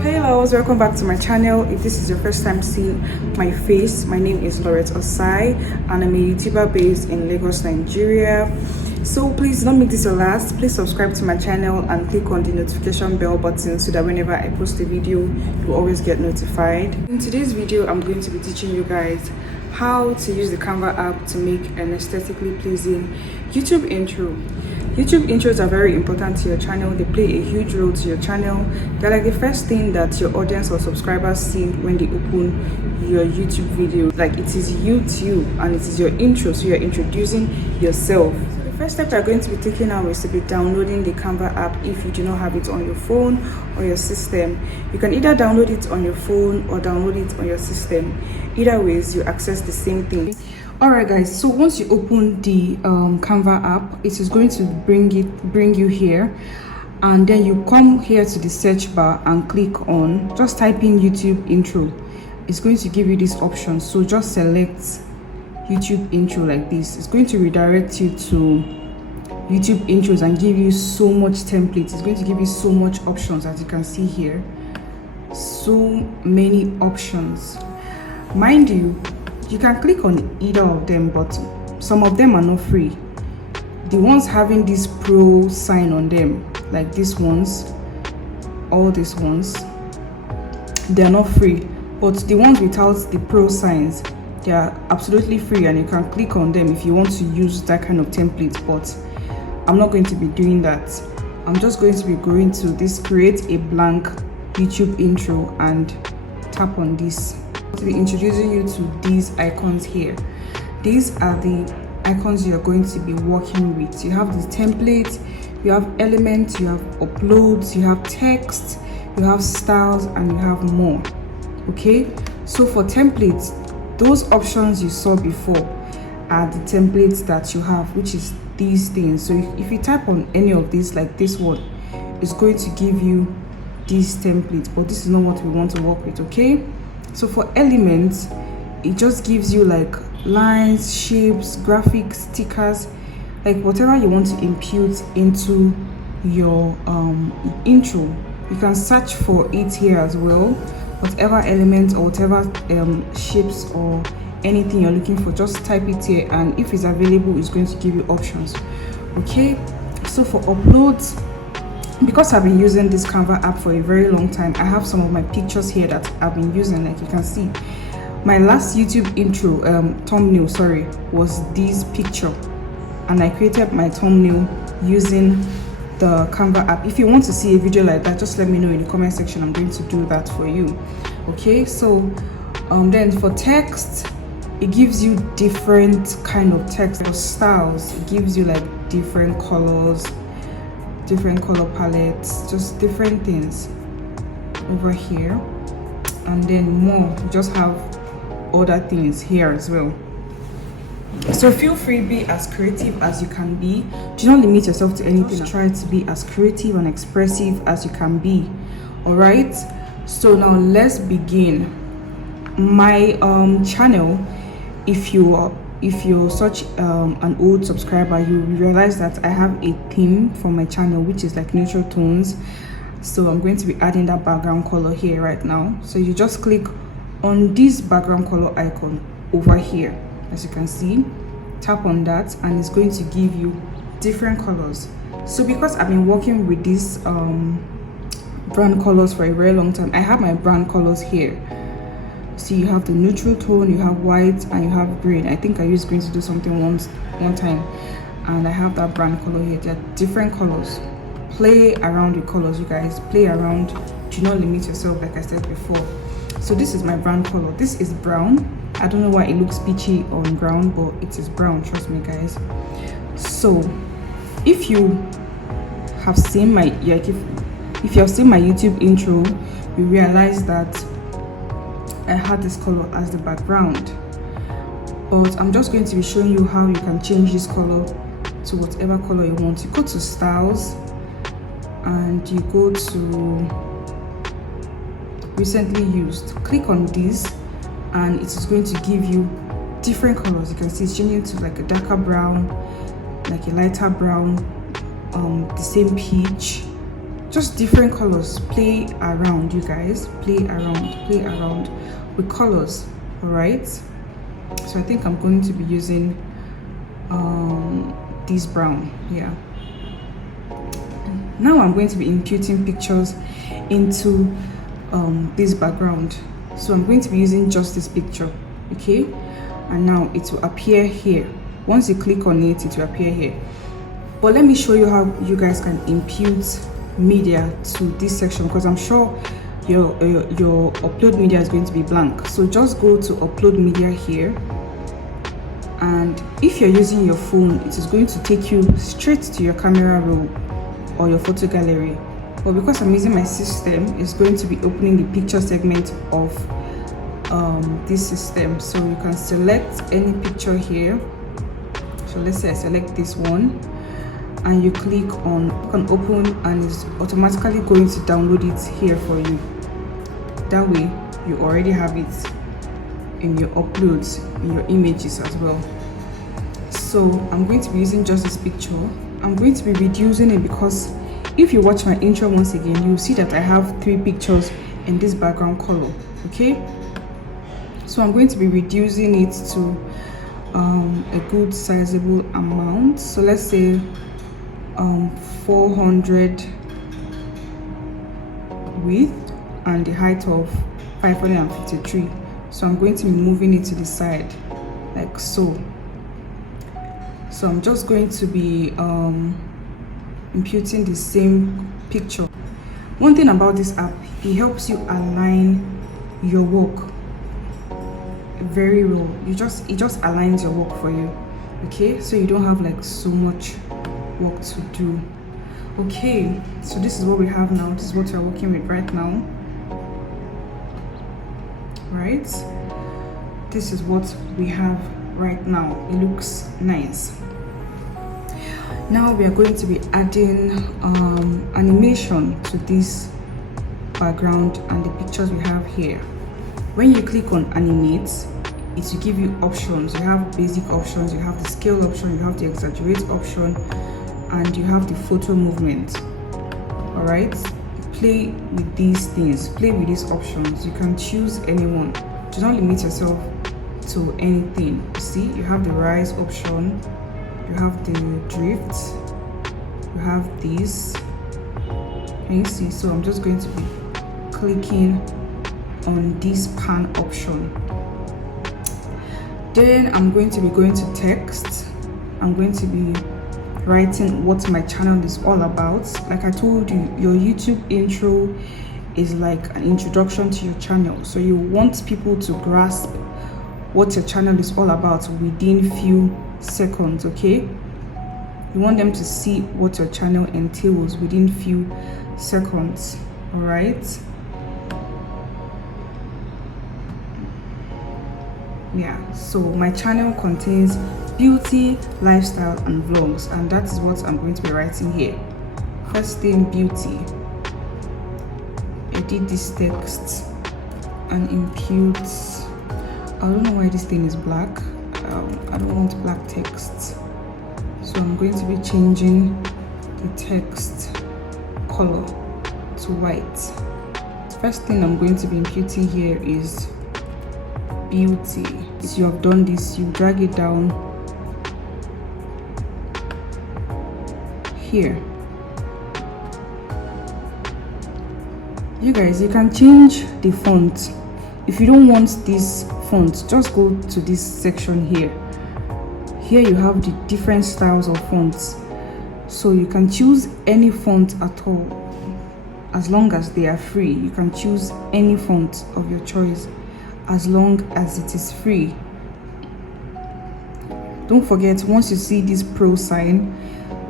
Hello, welcome back to my channel. If this is your first time seeing my face, my name is Lorette Osai and I'm a YouTuber based in Lagos, Nigeria. So please don't make this your last. Please subscribe to my channel and click on the notification bell button so that whenever I post a video, you always get notified. In today's video, I'm going to be teaching you guys how to use the Canva app to make an aesthetically pleasing YouTube intro. YouTube intros are very important to your channel. They play a huge role to your channel. They're like the first thing that your audience or subscribers see when they open your YouTube video. Like, it is you to you and it is your intro, so you're introducing yourself. So the first step you're going to be taking now is to be downloading the Canva app if you do not have it on your phone or your system. You can either download it on your phone or download it on your system. Either ways, you access the same thing. Alright guys, so once you open the Canva app, it is going to bring you here, and then you come here to the search bar and click on, just type in YouTube intro. It's going to give you this option, so just select YouTube intro like this. It's going to redirect you to YouTube intros and give you so much templates. It's going to give you so much options, as you can see here. So many options. Mind you, you can click on either of them, but some of them are not free. The ones having this pro sign on them, like these ones, all these ones, they are not free. But the ones without the pro signs, they are absolutely free, and you can click on them if you want to use that kind of template. But I'm not going to be doing that. I'm just going to be going to this create a blank YouTube intro and tap on this. To be introducing you to these icons here. These are the icons you're going to be working with. You have the template, you have elements, you have uploads, you have text, you have styles, and you have more. Okay, so for templates, those options you saw before are the templates that you have, which is these things. So if you type on any of these, like this one, it's going to give you these templates, but this is not what we want to work with. Okay, so for elements, it just gives you like lines, shapes, graphics, stickers, like whatever you want to impute into your intro. You can search for it here as well. Whatever elements or whatever shapes or anything you're looking for, just type it here, and if it's available, it's going to give you options. Okay, so for uploads, because I've been using this Canva app for a very long time, I have some of my pictures here that I've been using. Like you can see, my last YouTube intro thumbnail, was this picture, and I created my thumbnail using the Canva app. If you want to see a video like that, just let me know in the comment section. I'm going to do that for you. Okay, so then for text, it gives you different kind of text. For styles, it gives you like different colors, different color palettes, just different things over here. And then more, you just have other things here as well. So feel free, be as creative as you can be. Do not limit yourself to anything. Try to be as creative and expressive as you can be. All right, so now let's begin. My channel, if you're such an old subscriber, you realize that I have a theme for my channel, which is like neutral tones. So I'm going to be adding that background color here right now. So you just click on this background color icon over here, as you can see, tap on that, and it's going to give you different colors. So because I've been working with these brand colors for a very long time, I have my brand colors here. So you have the neutral tone, you have white, and you have green. I think I used green to do something one time, and I have that brand color here. There are different colors. Play around with colors, you guys. Play around. Do not limit yourself, like I said before. So this is my brand color. This is brown. I don't know why it looks peachy on brown, but it is brown, trust me guys. So if you have seen my if you have seen my YouTube intro, you realize that I had this color as the background, but I'm just going to be showing you how you can change this color to whatever color you want. You go to styles and you go to recently used, click on this, and it is going to give you different colors. You can see it's changing to like a darker brown, like a lighter brown, the same peach, just different colors. Play around, you guys, play around with colors. All right, so I think I'm going to be using this brown. Yeah, now I'm going to be imputing pictures into this background. So I'm going to be using just this picture, okay, and now it will appear here. Once you click on it, it will appear here. But let me show you how you guys can impute media to this section, because I'm sure your upload media is going to be blank. So just go to upload media here, and if you're using your phone, it is going to take you straight to your camera roll or your photo gallery. But because I'm using my system, it's going to be opening the picture segment of this system. So you can select any picture here. So let's say I select this one, and you click on open, and it's automatically going to download it here for you. That way you already have it in your uploads, in your images as well. So I'm going to be using just this picture. I'm going to be reducing it because if you watch my intro once again, you'll see that I have 3 pictures in this background color. Okay, so I'm going to be reducing it to a good sizable amount. So let's say 400 width and the height of 553. So I'm going to be moving it to the side like so. So I'm just going to be imputing the same picture. One thing about this app, it helps you align your work very well. It just aligns your work for you. Okay, so you don't have like so much work to do. Okay, so this is what we have now. This is what we're working with right now. Right, this is what we have right now. It looks nice. Now we are going to be adding animation to this background and the pictures we have here. When you click on animate, it will give you options. You have basic options, you have the scale option, you have the exaggerate option, and you have the photo movement. All right, play with these things, play with these options. You can choose anyone. Do not limit yourself to anything. See, you have the rise option, you have the drift, you have this. Can you see? So I'm just going to be clicking on this pan option. Then I'm going to be going to text. I'm going to be writing what my channel is all about. Like I told you, your YouTube intro is like an introduction to your channel. So you want people to grasp what your channel is all about within few seconds. Okay, you want them to see what your channel entails within few seconds. All right, yeah, so my channel contains beauty, lifestyle, and vlogs, and that is what I'm going to be writing here. First thing, beauty. Edit this text and impute. I don't know why this thing is black. I don't want black text, so I'm going to be changing the text color to white. First thing I'm going to be imputing here is beauty. If you have done this, you drag it down here. You guys, you can change the font. If you don't want this font, just go to this section here. Here you have the different styles of fonts, so you can choose any font at all. As long as they are free, you can choose any font of your choice as long as it is free. Don't forget, once you see this pro sign,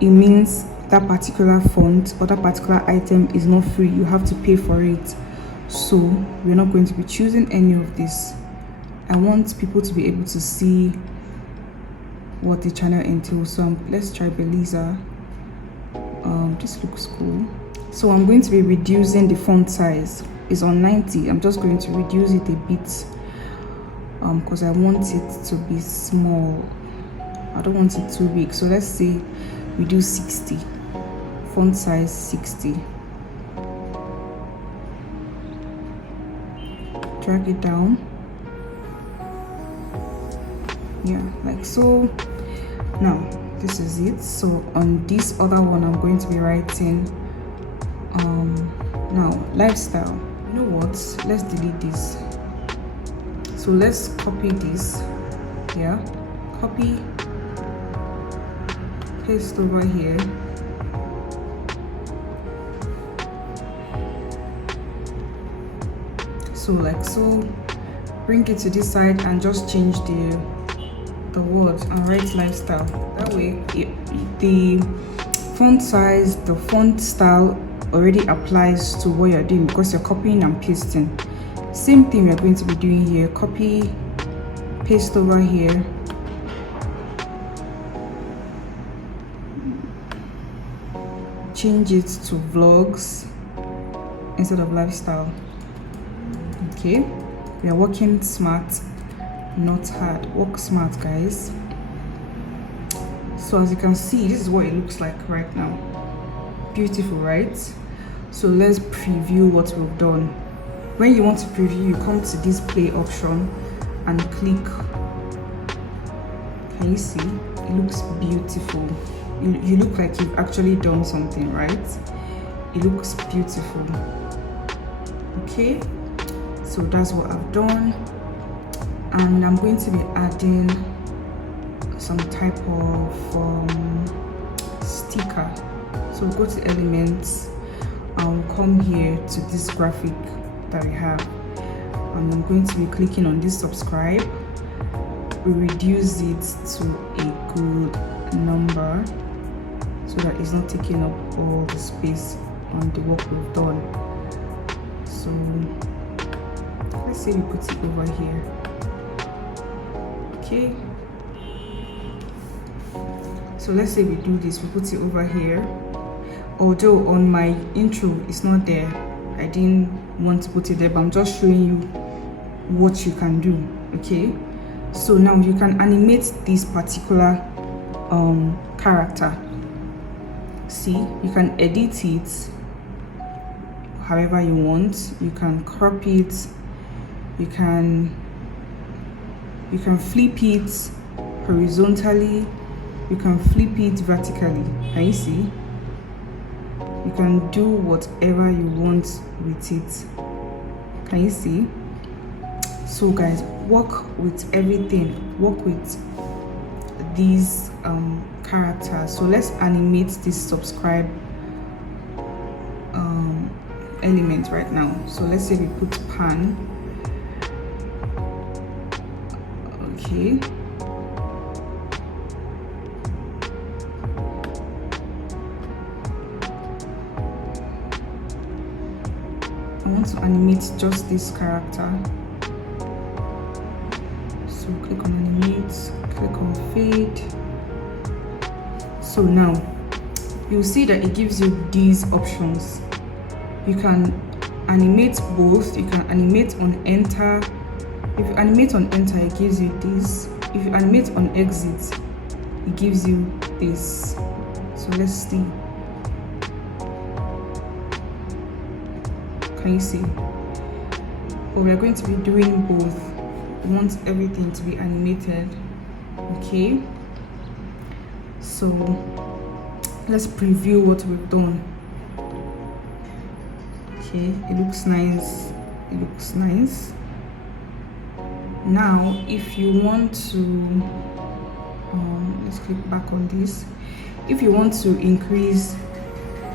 it means that particular font or that particular item is not free. You have to pay for it. So we're not going to be choosing any of this. I want people to be able to see what the channel entails. So let's try Beliza. This looks cool. So I'm going to be reducing the font size. It's on 90. I'm just going to reduce it a bit because I want it to be small. I don't want it too big. So let's say we do 60. font size 60. Drag it down, yeah, like so. Now this is it. So on this other one I'm going to be writing now lifestyle. You know what, let's delete this. So let's copy this, yeah, copy, paste over here. So like so, bring it to this side and just change the words and write lifestyle. That way the font size, the font style already applies to what you're doing because you're copying and pasting. Same thing we're going to be doing here. Copy, paste over here. Change it to vlogs instead of lifestyle. Okay, we are working smart, not hard. Work smart, guys. So as you can see, this is what it looks like right now. Beautiful, right? So let's preview what we've done. When you want to preview, you come to this play option and click. Can you see? It looks beautiful. You look like you've actually done something, right? It looks beautiful. Okay, so that's what I've done, and I'm going to be adding some type of sticker. So go to elements, I'll come here to this graphic that I have, and I'm going to be clicking on this subscribe. We reduce it to a good number so that it's not taking up all the space on the work we've done. So let's say we put it over here. Okay, so let's say we do this, we put it over here. Although on my intro it's not there, I didn't want to put it there, but I'm just showing you what you can do. Okay, so now you can animate this particular character. See, you can edit it however you want. You can crop it, you can flip it horizontally, you can flip it vertically. Can you see? You can do whatever you want with it. Can you see? So guys, work with everything, work with these characters. So let's animate this subscribe element right now. So let's say we put pan. Okay, I want to animate just this character. So click on animate, click on fade. So now you'll see that it gives you these options. You can animate both. You can animate on enter. If you animate on enter, it gives you this. If you animate on exit, it gives you this. So let's see. Can you see? But we are going to be doing both. We want everything to be animated. Okay, so let's preview what we've done. Okay, it looks nice. It looks nice. Now if you want to let's click back on this. If you want to increase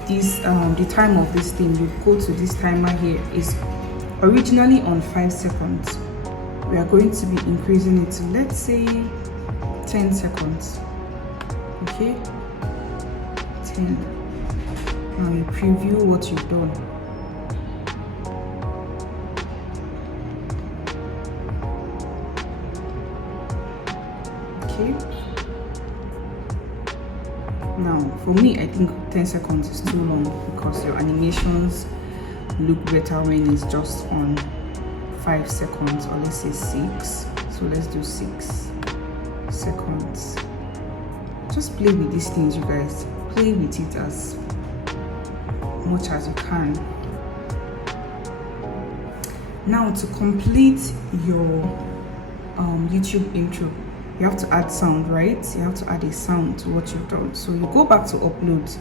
this the time of this thing, you go to this timer here. It's originally on 5 seconds. We are going to be increasing it to, let's say, 10 seconds. Okay, 10. Now you preview what you've done. Okay, now for me I think 10 seconds is too long because your animations look better when it's just on 5 seconds, or let's say 6. So let's do 6 seconds. Just play with these things, you guys. Play with it as much as you can. Now, to complete your YouTube intro, you have to add sound, right? You have to add a sound to what you've done. So you go back to upload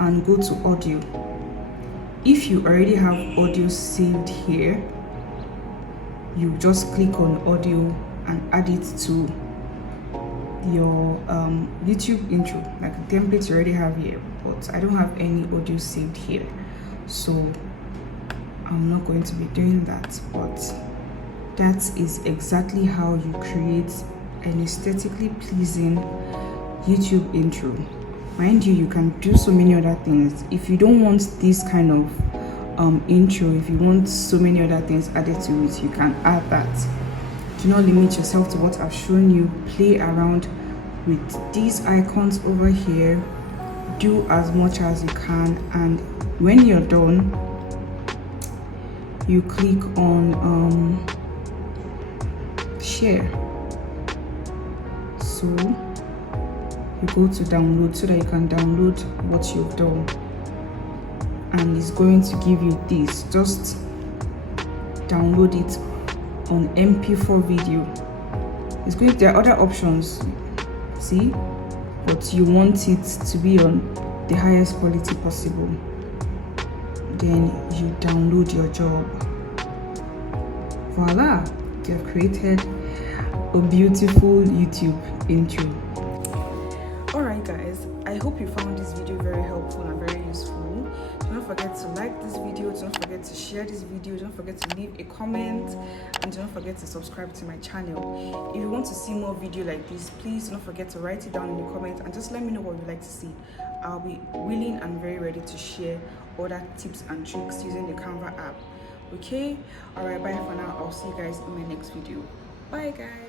and go to audio. If you already have audio saved here, you just click on audio and add it to your YouTube intro, like a template you already have here. But I don't have any audio saved here, so I'm not going to be doing that. But that is exactly how you create an aesthetically pleasing YouTube intro. Mind you, you can do so many other things. If you don't want this kind of intro, if you want so many other things added to it, you can add that. Do not limit yourself to what I've shown you. Play around with these icons over here. Do as much as you can, and when you're done, you click on share. So you go to download so that you can download what you've done, and it's going to give you this. Just download it on MP4 video. It's going. There are other options, see, but you want it to be on the highest quality possible. Then you download your job. Voila, you have created a beautiful YouTube intro. Alright guys, I hope you found this video very helpful and very useful. Don't forget to like this video, don't forget to share this video, don't forget to leave a comment, and don't forget to subscribe to my channel. If you want to see more video like this, please don't forget to write it down in the comments and just let me know what you'd like to see. I'll be willing and very ready to share other tips and tricks using the Canva app. Okay, alright, bye for now. I'll see you guys in my next video. Bye guys.